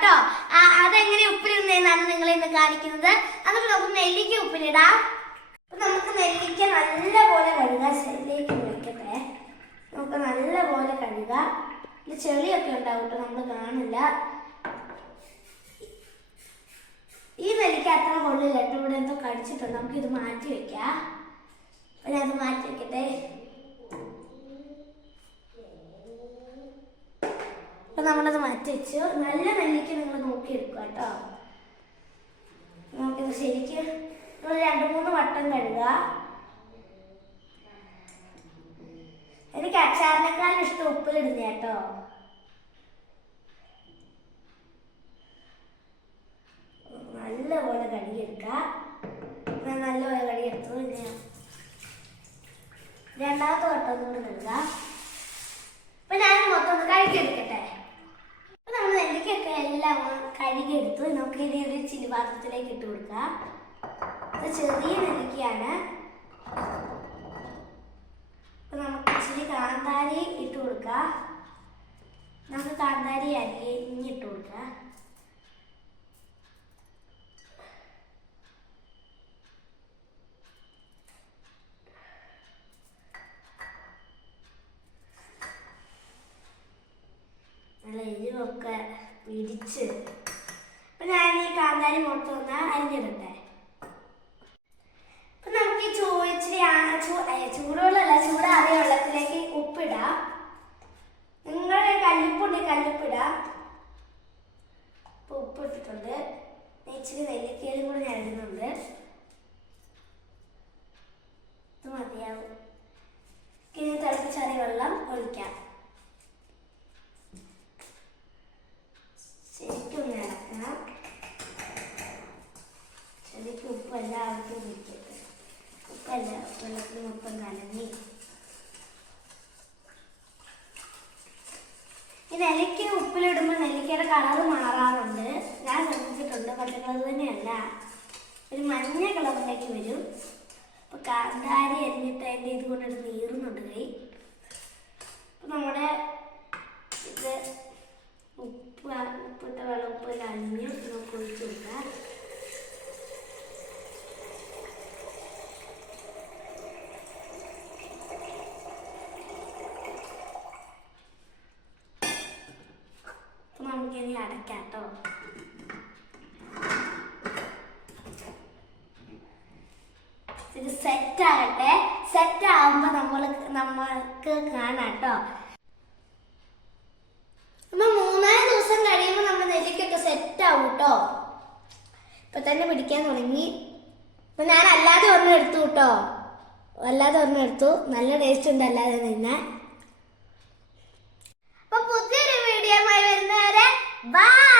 കേട്ടോ. അതെങ്ങനെ ഉപ്പിലിടുന്നതെന്നാണ് നിങ്ങളെ ഇന്ന് കാണിക്കുന്നത്. എന്നിട്ട് നമുക്ക് നെല്ലിക്ക ഉപ്പിലിടാം. നമുക്ക് നെല്ലിക്ക നല്ലപോലെ കഴുകാം. ചെല്ലിലേക്ക് വെക്കട്ടെ. നമുക്ക് നല്ലപോലെ കഴുകാം. ഇത് ചെളിയൊക്കെ ഉണ്ടാവും കേട്ടോ, നമ്മൾ കാണില്ല. ഈ നെല്ലിക്ക അത്ര കൊള്ളില്ല കേട്ടോ, ഇവിടെ എന്തോ കടിച്ചിട്ടുണ്ട്. നമുക്കിത് മാറ്റി വെക്കാം. അപ്പം ഞാനത് മാറ്റി വെക്കട്ടെ. അപ്പം നമ്മളത് മാറ്റി വെച്ചു. നല്ല നെല്ലിക്ക നിങ്ങൾ നോക്കിയെടുക്കുക കേട്ടോ. നമുക്കിത് ശരിക്കും നമ്മൾ 2-3 വട്ടം കഴുകുക. എനിക്ക് അച്ചാറിനേക്കാളും ഇഷ്ടം ഉപ്പിലിടുന്ന കേട്ടോ. നല്ലപോലെ കഴുകിയെടുക്കുക. ഞാൻ നല്ലപോലെ കഴുകിയെടുത്തു. ഇനി രണ്ടാമത്തെ വട്ടം ഒന്നുകൂടെ കഴുകുക. അപ്പം ഞാൻ മൊത്തം ഒന്ന് കഴുകിയെടുക്കട്ടെ. അപ്പം നമ്മൾ നെല്ലിക്കൊക്കെ എല്ലാം കഴുകിയെടുത്തു. നമുക്ക് ഇനി ഒരു ചില്ലി പാത്രത്തിലേക്ക് ഇട്ട് കൊടുക്കാം. ഇത് ചെറിയ നെല്ലിക്കയാണ്. അപ്പം നമുക്ക് ഇച്ചിരി കാന്താരി ഇട്ട് കൊടുക്കാം. നമുക്ക് കാന്താരി അരിഞ്ഞിട്ട് കൊടുക്കാം. നല്ല എരിവൊക്കെ പിടിച്ച്. അപ്പം ഞാൻ ഈ കാന്താരി മൊത്തം ഒന്ന് അരിഞ്ഞിടട്ടെ. അപ്പം നമുക്ക് ഈ ചൂടുവെള്ളമല്ല, ചൂടാറിയ വെള്ളത്തിലേക്ക് ഉപ്പിടാം. നിങ്ങളുടെ കല്ലുപ്പുണ്ടെങ്കിൽ കല്ലുപ്പിടാം. ഇപ്പം ഉപ്പ് ഇട്ടിട്ടുണ്ട്. ഇച്ചിരി നെല്ലിക്കയിലും കൂടി ഞാൻ ഇടുന്നുണ്ട്. ഇത് മതിയാവും. ഇനി തിളപ്പിച്ചാറിയ വെള്ളം ഒഴിക്കാം. ശരിക്കും ഇളക്കണം. ശരിക്കും ഉപ്പ് എല്ലാവർക്കും പിടിക്കട്ടെ. ഉപ്പല്ല വെള്ളത്തിൽ മൊത്തം കലങ്ങി. ഈ നെല്ലിക്ക ഉപ്പിലിടുമ്പോൾ നെല്ലിക്കയുടെ കളറ് മാറാറുണ്ട്. ഞാൻ ശ്രദ്ധിച്ചിട്ടുണ്ട്. പച്ച കളർ തന്നെയല്ല, ഒരു മഞ്ഞ കളറിലേക്ക് വരും. അപ്പോൾ കാന്താരി അരിഞ്ഞിട്ട് അതിൻ്റെ ഇതുകൊണ്ടൊരു നീറുന്നുണ്ട് കൈ. അപ്പം നമ്മുടെ ഇത് ഉപ്പിട്ട വെള്ളം ഉപ്പ് കഴിഞ്ഞ് നമുക്ക് ഒഴിച്ച് കൊടുക്കാം. നമുക്കിനി അടയ്ക്കാം കേട്ടോ. ഇത് സെറ്റാകട്ടെ. സെറ്റാകുമ്പോൾ നമ്മൾക്ക് കാണാം കേട്ടോ. നമ്മൾ 3-4 ദിവസം കഴിയുമ്പോൾ നമ്മുടെ നെല്ലിക്കൊക്കെ സെറ്റാവും കേട്ടോ. ഇപ്പം തന്നെ പിടിക്കാൻ തുടങ്ങി. അപ്പം ഞാൻ അല്ലാതെ ഒരെണ്ണം എടുത്തു കേട്ടോ. അല്ലാതെ ഒരെണ്ണം എടുത്തു. നല്ല ടേസ്റ്റ് ഉണ്ട് അല്ലാതെ തന്നെ. അപ്പം പുതിയൊരു വീഡിയോ വരുന്നവരെ ബൈ.